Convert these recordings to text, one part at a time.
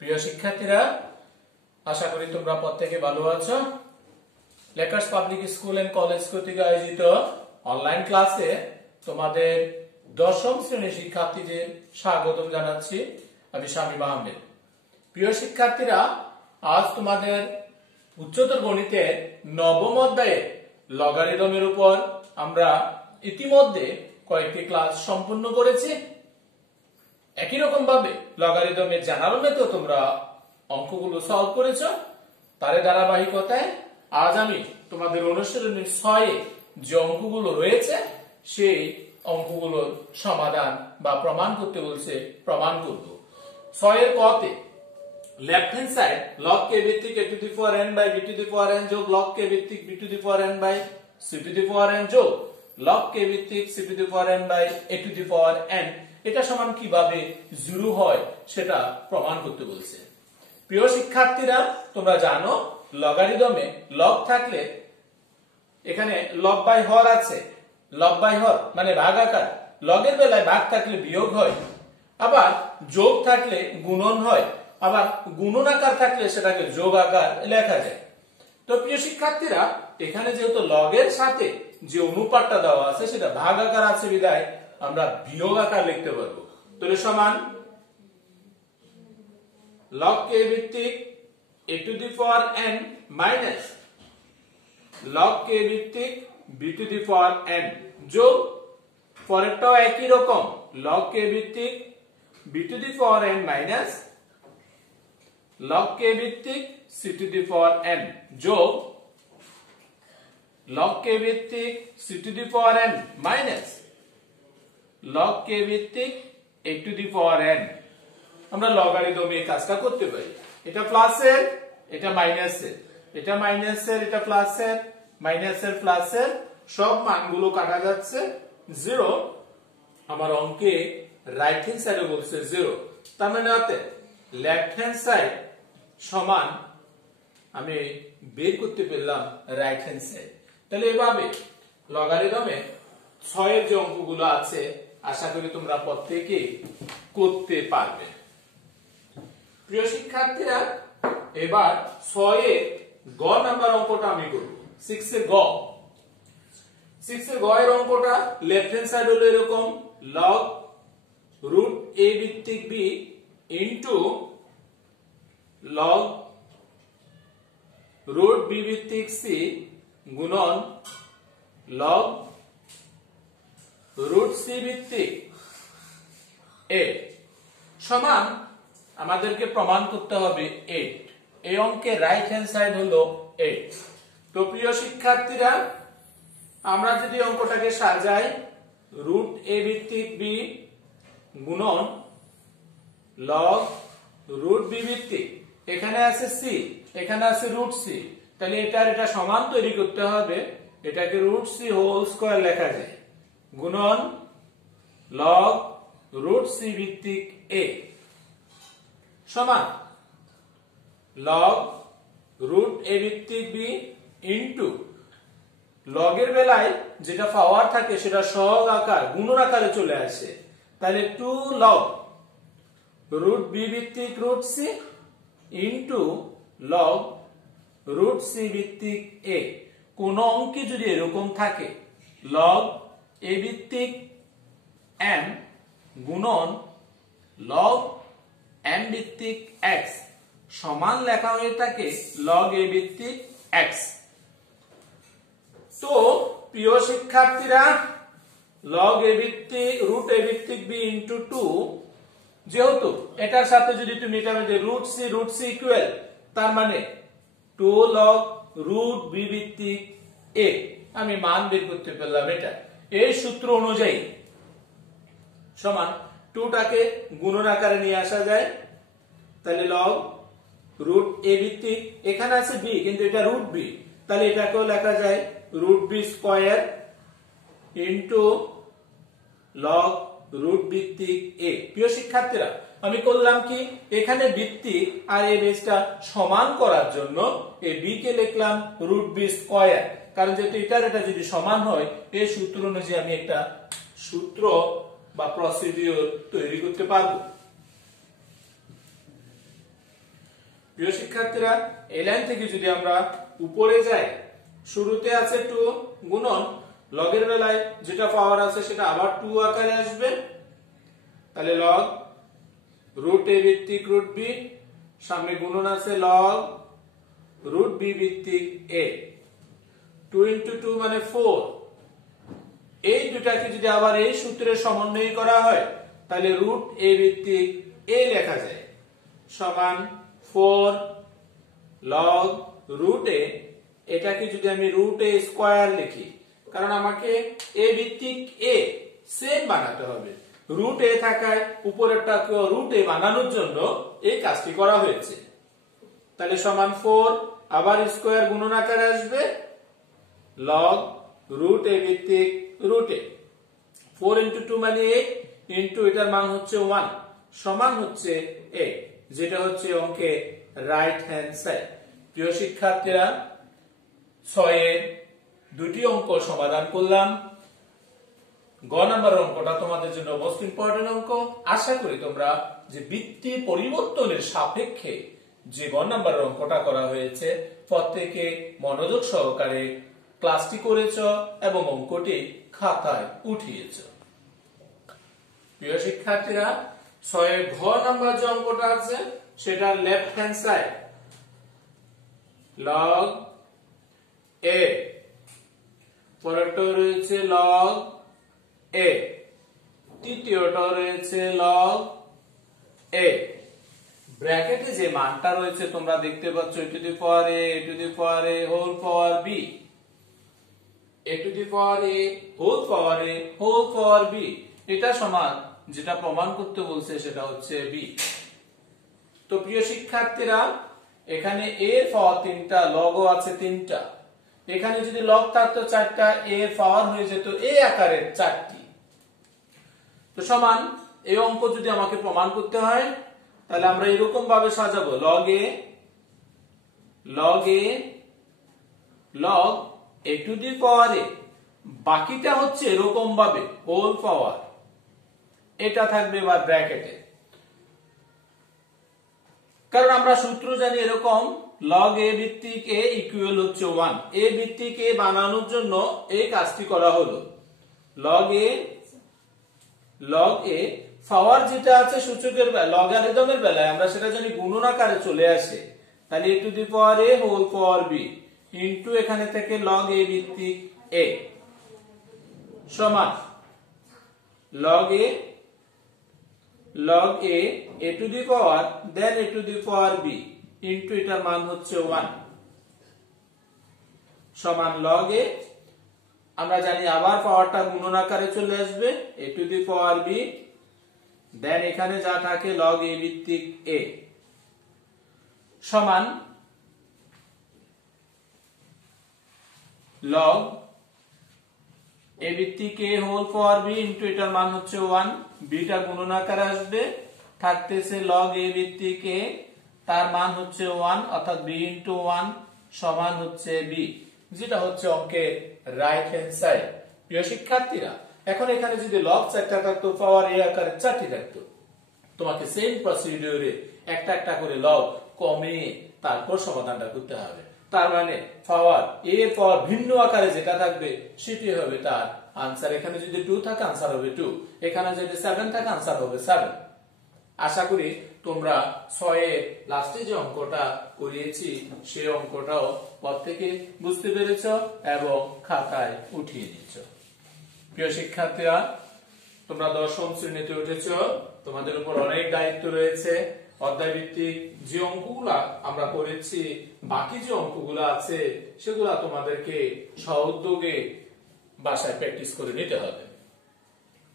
প্রিয় শিক্ষার্থীরা, আশা করি তোমরা প্রত্যেকে ভালো আছো। Lakers public school and college কর্তৃক আয়োজিত অনলাইন ক্লাসে তোমাদের দশম শ্রেণীর শিক্ষার্থীদের স্বাগতম জানাচ্ছি। আমি শামীম আহমেদ। প্রিয় শিক্ষার্থীরা, আজ তোমাদের উচ্চতর গণিতের নবম অধ্যায়ে লগারিদমের উপর আমরা ইতিমধ্যে কয়েকটি ক্লাস সম্পূর্ণ করেছি। একই রকম ভাবে লগারিদমের জেনারেল মেথড তোমরা অঙ্কগুলো সলভ করেছো। তার ধারাবাহিকতায় আজ আমি তোমাদের অনুশীলনী 6 এ যে অঙ্কগুলো রয়েছে সেই অঙ্কগুলোর সমাধান বা প্রমাণ করতে বলছে, প্রমাণ করব। 6 এর কতে left hand side log k ভিত্তিক a to the power n by b to the power n যোগ log k ভিত্তিক b to the power n by c to the power n যোগ log k ভিত্তিক c to the power n by a to the power n এটা সমান কিভাবে 0 হয় সেটা প্রমাণ করতে বলছে। প্রিয় শিক্ষার্থীরা, তোমরা জানো লগারিদমে log থাকলে এখানে log বাই হর আছে। log বাই হর মানে ভাগাকার। log এর বেলায় ভাগ থাকলে বিয়োগ হয়, আবার যোগ থাকলে গুণন হয়, আবার গুণন আকার থাকলে সেটাকে যোগ আকার লেখা যায়। তো প্রিয় শিক্ষার্থীরা, এখানে যেহেতু log এর সাথে যে অনুপাতটা দেওয়া আছে সেটা ভাগ আকার আছে বিধায় আমরা বিয়োগ আকার লিখতে পারবো। তাহলে সমান log k ভিত্তিক a to the power n minus log k ভিত্তিক b to the power n যোগ পরেরটাও একই রকম log k ভিত্তিক b to the power n minus log k ভিত্তিক c to the power n যোগ log k ভিত্তিক c to the power n minus log k ভিত্তিক a to the power n। আমরা লগারিদমে এই কাজটা করতে পারি। এটা প্লাসের, এটা মাইনাসের, এটা মাইনাসের, এটা প্লাসের, মাইনাসের, প্লাসের সব মানগুলো কাটা যাচ্ছে 0। আমার অঙ্কে রাইট হ্যান্ড সাইডে বলছে 0, তার মানে অর্থে লেফট হ্যান্ড সাইড সমান আমি বের করতে পেলাম রাইট হ্যান্ড সাইড। তাহলে এভাবে লগারিদমে 6 এর যে অঙ্কগুলো আছে আশা করি তোমরা প্রত্যেকে করতে পারবে। প্রিয় শিক্ষার্থীরা, এবার 6 এর গ নাম্বার অঙ্কটা আমি করব। 6 এর গ। 6 এর গ এর অঙ্কটা লেফট হ্যান্ড সাইড হলো এরকম log রুট a ভিত্তিক b into log root b ভিত্তিক c গুণন log রুট c ভিত্তিক a সমান আমাদেরকে প্রমাণ করতে হবে 8। এই অঙ্কের রাইট হ্যান্ড সাইড হলো 8। তো প্রিয় শিক্ষার্থীরা, আমরা যদি অঙ্কটাকে সাজাই রুট a ভিত্তিক b গুণন log রুট b ভিত্তিক, এখানে আছে c, এখানে আছে রুট c, তাহলে এটা সমান তৈরি করতে হবে। এটাকে রুট c হোল স্কয়ার লেখা যায় গুণন log রুট c ভিত্তিক a সমান log রুট a ভিত্তিক b ইনটু log এর বেলায় যেটা পাওয়ার থাকে সেটা সহগ আকার গুণন আকারে চলে আসে, তাহলে 2 log রুট b ভিত্তিক root c into log root c ভিত্তিক a। কোন অঙ্কে যদি এরকম থাকে log a ভিত্তিক m গুণন log m ভিত্তিক x সমান লেখা হয়ে থাকে log a ভিত্তিক x। তো প্রিয় শিক্ষার্থীরা, log a ভিত্তিক রুট a ভিত্তিক b ইনটু 2, যেহেতু এটার সাথে যদি তুমি এটা যে রুট c ইকুয়াল, তার মানে 2 log রুট b ভিত্তিক a আমি মান বের করতে পারলাম। এটা এই সূত্র অনুযায়ী সমান 2 টাকে গুণন আকারে নিয়ে আসা যায়, তাহলে log রুট a ভিত্তিক, এখানে আছে b কিন্তু এটা রুট b, তাহলে এটাকেও লেখা যায় root b square into log root ভিত্তিক a। প্রিয় শিক্ষার্থীরা, আমি করলাম কি, এখানে ভিত্তিক আর এই বেসটা সমান করার জন্য এই b কে লিখলাম রুট b স্কয়ার, কারণ যেহেতু এটা যদি সমান হয় এই সূত্র অনুযায়ী আমি একটা সূত্র বা প্রসিডিউর তৈরি করতে পারবো। প্রিয় শিক্ষার্থীরা, এই লাইন থেকে যদি আমরা উপরে যাই, শুরুতে আছে 2 গুণন লগের বেলায় যেটা পাওয়ার আছে সেটা আবার 2 আকারে আসবে, তাহলে লগ রুট a ভিত্তিক রুট b, সামনে গুণন আছে লগ রুট b ভিত্তিক a, 2 into 2 মানে 4। এই দুটাকে যদি আবার এই সূত্রের সমন্বয় করা হয় তাহলে রুট a ভিত্তিক a লেখা যায় সমান 4 লগ রুট a। এটাকে যদি আমি রুট a স্কয়ার লিখি, কারণ আমাকে a ভিত্তিক a সেম বানাতে হবে, রুট a থাকায় উপরেরটাকে রুট a বানানোর জন্য এই কাজটি করা হয়েছে। তাহলে সমান 4 আবার স্কয়ার গুণন আকারে আসবে লগ রুট a ভিত্তিক রুট a, 4 into 2 মানে 8 ইনটু এটার মান হচ্ছে 1 সমান হচ্ছে 8, যেটা হচ্ছে অঙ্কে রাইট হ্যান্ড সাইড। প্রিয় শিক্ষার্থীরা, 6 এর দুটি অঙ্ক সমাধান করলাম। গ নাম্বার অঙ্কটা তোমাদের জন্য মোস্ট ইম্পর্টেন্ট অঙ্ক। আশা করি তোমরা যে বৃত্তি পরিবর্তনের সাপেক্ষে যে গ নাম্বার অঙ্কটা করা হয়েছে প্রত্যেকে মনোযোগ সহকারে ক্লাসটি করেছ এবং অঙ্কটি খাতায় উঠিয়েছ। প্রিয় শিক্ষার্থীরা, 6 এর ঘ নাম্বার যে অঙ্কটা আছে সেটা left hand side log a, পরেরটা রয়েছে লগ a, তৃতীয়টা রয়েছে লগ a। ব্র্যাকেটে যে মানটা রয়েছে তোমরা দেখতে পাচ্ছ a to the power a, a to the power a whole power b, a to the power a whole power a whole power b, এটা সমান যেটা প্রমাণ করতে বলছে সেটা হচ্ছে b। তো প্রিয় শিক্ষার্থীরা, এখানে a এর পাওয়ার 3টা, লগও আছে 3টা, এখানে যদি লগ থাকতো 4টা, a এর পাওয়ার হয়ে যেত a আকারের 4টি। তো সমান এই অঙ্ক যদি আমাকে প্রমাণ করতে হয় তাহলে আমরা এরকম ভাবে সাজাবো log a log a to the power a, বাকিটা হচ্ছে এরকম ভাবে হোল পাওয়ার, এটা থাকবে এবার ব্র্যাকেটে। কারণ আমরা সূত্র জানি এরকম লগ a ভিত্তিক a ইকুয়াল হচ্ছে 1, a ভিত্তিক a বানানোর জন্য এই কাজটি করা হলো। লগ a পাওয়ার যেটা আছে সূচকের লগারিদমের বেলায় আমরা সেটা জানি গুণন আকারে চলে আসে, তাহলে a to the power a whole power b into এখানে থেকে লগ a ভিত্তিক a সমান log a a to the power then a to the power b into এটার মান হচ্ছে 1 সমান লগ a। আমরা জানি আবার পাওয়ারটা গুণন আকারে চলে আসবে a to the power b then এখানে যা থাকে লগ a ভিত্তিক a সমান লগ a ভিত্তিক a whole power b into এটার মান হচ্ছে 1, bটা গুণন আকারে আসবে, থাকতেছে লগ a ভিত্তিক a, তার মান হচ্ছে 1 অর্থাৎ b ইনটু 1 সমান হচ্ছে b, যেটা হচ্ছে অঙ্কের রাইট হ্যান্ড সাইড। প্রিয় শিক্ষার্থীরা, এখন এখানে যদি লগ 4টা থাকতো, পাওয়ার a আকারে 4টি থাকতো, তোমাকে সেম প্রসিডিউরে একটা একটা করে লগ কমিয়ে তারপর সমাধানটা করতে হবে। তার মানে পাওয়ার a এর পাওয়ার ভিন্ন আকারে যেটা থাকবে সেটি হবে তার আনসার। এখানে যদি 2 থাকে আনসার হবে 2, এখানে যদি 7 থাকে আনসার হবে 7। আশা করি তোমরা 6 এর লাস্টে যে অঙ্কটা করিয়েছি সেই অঙ্কটাও প্রত্যেকে বুঝতে পেরেছ এবং খাতায় উঠিয়ে দিচ্ছ। প্রিয় শিক্ষার্থীরা, তোমরা 10ম শ্রেণীতে উঠেছ, তোমাদের উপর অনেক দায়িত্ব রয়েছে। অধ্যায় ভিত্তিক যে অঙ্কগুলা আমরা করেছি, বাকি যে অঙ্কগুলো আছে সেগুলা তোমাদেরকে সউদ্যোগে বাসায় প্র্যাকটিস করে নিতে হবে।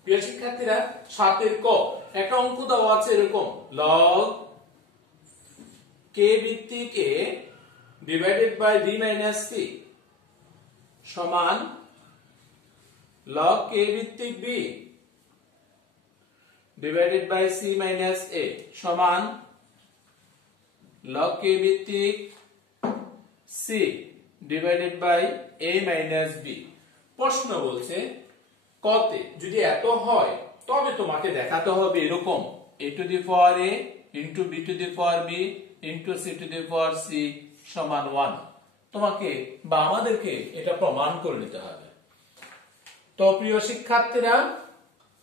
প্রিয় শিক্ষার্থীরা, 7 এর ক একটা অঙ্ক দেওয়া আছে এরকম লগ k ভিত্তিক a divided by b minus c সমান log k ভিত্তিক b divided by c minus a সমান log k ভিত্তিক c divided by a minus b। প্রশ্ন বলছে কতে যদি এত হয় তবে তোমাকে দেখাতে হবে এরকম a to the power a into B to the power B into C to the power C সমান 1। তোমাকে বা আমাদেরকে এটা প্রমাণ করে নিতে হবে। তো প্রিয় শিক্ষার্থীরা,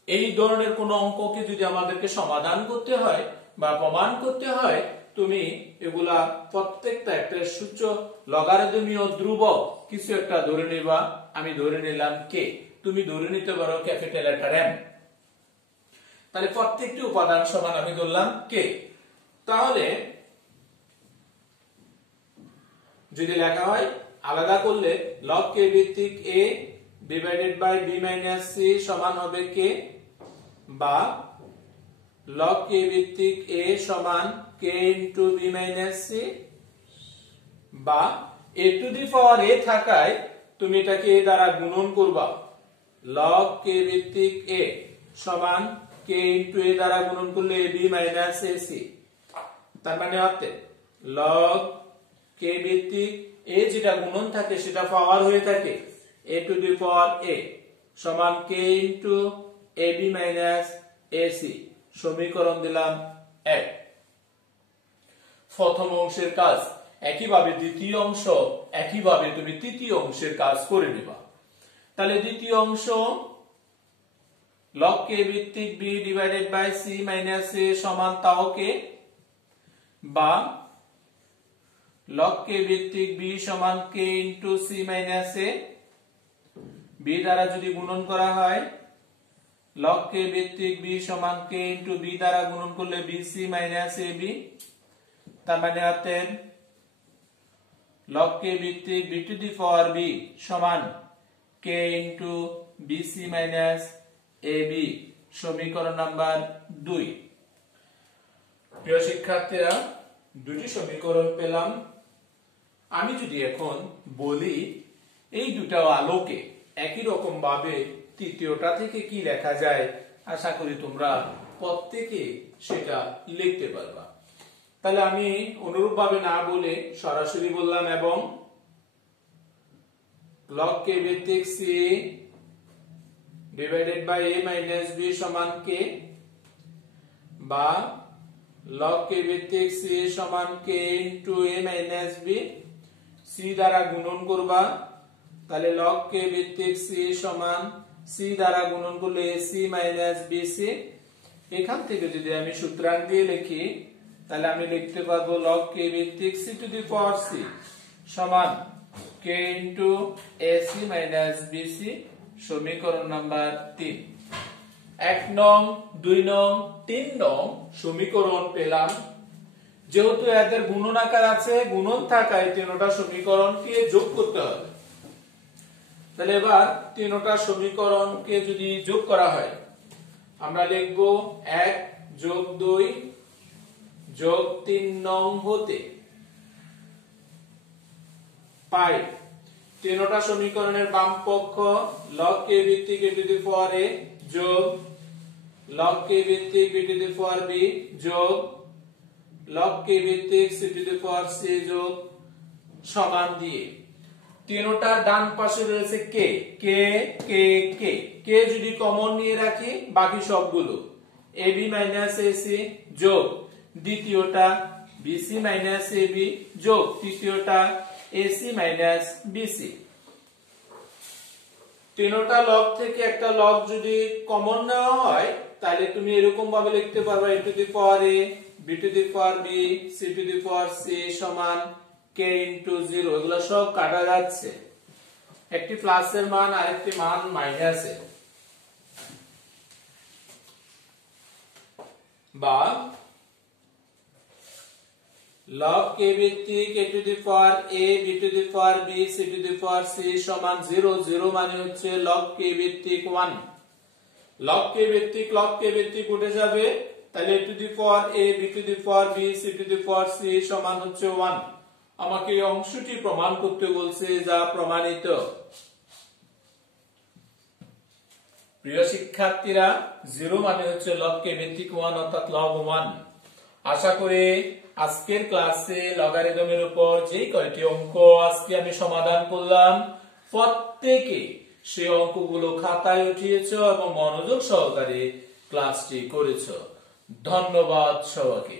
এই ধরনের কোন অঙ্ককে যদি আমাদেরকে সমাধান করতে হয় বা প্রমাণ করতে হয়, তুমি এগুলা প্রত্যেকটা একটা সূত্র লগারিদমীয় ধ্রুবক কিছু একটা ধরে নিবা। আমি ধরে নিলাম কে, তুমি ধরে নিতে পারো ক্যাপিটাল লেটার এম। তাহলে প্রত্যেকটি উপাদান সমান আমি ধরলাম কে। তাহলে যদি লেখা হয় আলাদা করলে লগ কে ভিত্তিক a divided by b minus c সমান হবে কে, বা লগ কে ভিত্তিক এ সমান কে ইন্টু বি মাইনাস সি, বা এ টু দি পাওয়ার এ থাকায় তুমি এটাকে এ দ্বারা গুণন করবা। লগ কে ভিত্তিক এ সমান কে ইন্টু এ দ্বারা গুণন করলে এ বি মাইনাস এ সি। তার মানে অর্থে লগ কে ভিত্তিক এ যেটা গুণন থাকে সেটা পাওয়ার হয়ে থাকে এ টু দি পাওয়ার এ সমান কে into a b minus a c. সমীকরণ দিলাম 1। প্রথম অংশের কাজ একইভাবে দ্বিতীয় অংশ, একইভাবে তুমি তৃতীয় অংশের কাজ করে নিবা। তাহলে দ্বিতীয় অংশ লগ কে ভিত্তিক b divided by c minus a সমান তাও কে, বা লগ কে ভিত্তিক বি সমান কে ইন্টু সি মাইনাস এ। বি দ্বারা যদি গুণন করা হয় লগ কে ভিত্তিক বি সমান কে ইন্টু বি দ্বারা গুণন করলে বি সি মাইনাস এ বি। তার মানে অতএব লগ কে ভিত্তিক B to the power B সমান কে ইন্টু বি সি মাইনাস এ বি। সমীকরণ নাম্বার 2। প্রিয় শিক্ষার্থীরা, দুটি সমীকরণ পেলাম। আমি যদি এখন বলি এই দুটো আলোকে একই রকম ভাবে তৃতীয়টা থেকে কি লেখা যায়, আশা করি তোমরা প্রত্যেকে সেটা লিখতে পারবা। তাহলে আমি অনুরূপ ভাবে না বলে সরাসরি বললাম এবং লগ কে ভিত্তিক C divided by A minus B সমান কে, বা লগ কে ভিত্তিক সি সমান কে into A minus B. C দ্বারা গুণন করবা, তাহলে লগ কে ভিত্তিক সি সমান সি দ্বারা গুণন করলে এসি মাইনাস বিসি। এখান থেকে যদি আমি সূত্রাঙ্ক দিয়ে লিখি তাহলে আমি লিখতে পারবো লগ কে ভিত্তিক C to the power C সমান কে ইন্টু এসি মাইনাস বিসি। সমীকরণ নাম্বার 3। 1 নং, 2 নং, 3 নং সমীকরণ পেলাম। যেহেতু এদের গুণন আকার আছে, গুণন থাকায় তিনটা সমীকরণকে যোগ করতে হবে। তাহলে এবার তিনটা সমীকরণকে যদি যোগ করা হয় আমরা লিখব 1 যোগ 2 যোগ 3 নং হতে পাই তিনটা সমীকরণের বাম পক্ষ লগ কে ভিত্তিক এ টু দি পাওয়ার এ যোগ লগ কে ভিত্তিক B to the power B যোগ লগ কে ভিত্তিক C to the power C যোগ সমান দিয়ে তিনটার ডান পাশে রয়েছে কে কে কে কে কে যদি কমন নিয়ে রাখি বাকি সবগুলো ab মাইনাস ac যোগ দ্বিতীয়টা bc মাইনাস ab যোগ তৃতীয়টা ac মাইনাস bc। তিনটা লগ থেকে একটা লগ যদি কমন নেওয়া হয় তাহলে তুমি এরকম ভাবে লিখতে পারবে a to the power a b to the power b c to the power c সমান k ইনটু 0। এগুলো সব কাটা যাচ্ছে, একটি প্লাসের মান আরেকটি মান মাইনাসে, বা log k ভিত্তিক a to the power a b to the power b c to the power c সমান 0। 0 মানে হচ্ছে log k ভিত্তিক 1। log k ভিত্তিক উঠে যাবে, তাহলে a to the power a b to the power b c to the power c সমান হচ্ছে 1। আমাকে এই অংশটি প্রমাণ করতে বলছে, যা প্রমাণিত। প্রিয় শিক্ষার্থীরা, 0 মানে হচ্ছে log k ভিত্তিক 1 অর্থাৎ log 1। আশা করি আজকের ক্লাসে লগারিদমের উপর যে কয়টি অঙ্ক আজকে আমি সমাধান করলাম প্রত্যেকে সেই অঙ্কগুলো খাতায় উঠিয়েছো এবং মনোযোগ সহকারে ক্লাসটি করেছো। ধন্যবাদ সবাইকে।